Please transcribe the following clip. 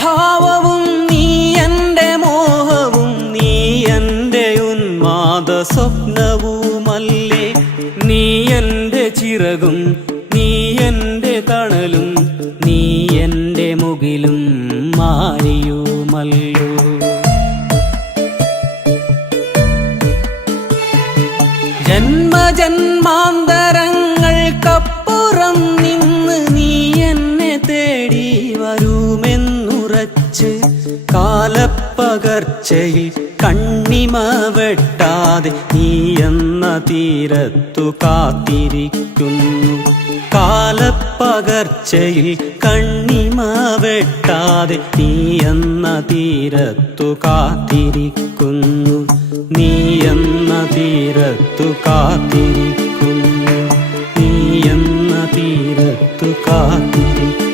ഭാവവും നീ എൻ്റെ മോഹവും നീ എൻ്റെ ഉന്മാദ സ്വപ്നവുമല്ലേ. നീ എൻ്റെ ചിറകും നീ എൻ്റെ തണലും നീ എൻ്റെ മുകിലും മാരിയുമല്ലോ. ജന്മജന്മാന്തരങ്ങൾക്കപ്പുറം നിന്ന് നീ എന്നെ തേടി വരുമെന്നുറച്ച് കാലപ്പകർച്ചയിൽ കണ്ണിമ വെട്ടാതെ നീ എന്ന തീരത്തു കാത്തിരിക്കുന്നു. കാലപ്പകർച്ചയിൽ കണ്ണിമ വെട്ടാതെ നീ എന്ന തീരത്തു കാത്തിരിക്കുന്നു. നീ എന്ന തീരത്തു കാത്തിരിക്കുന്നു. നീ എന്ന തീരത്തു കാത്തിരിക്കുന്നു.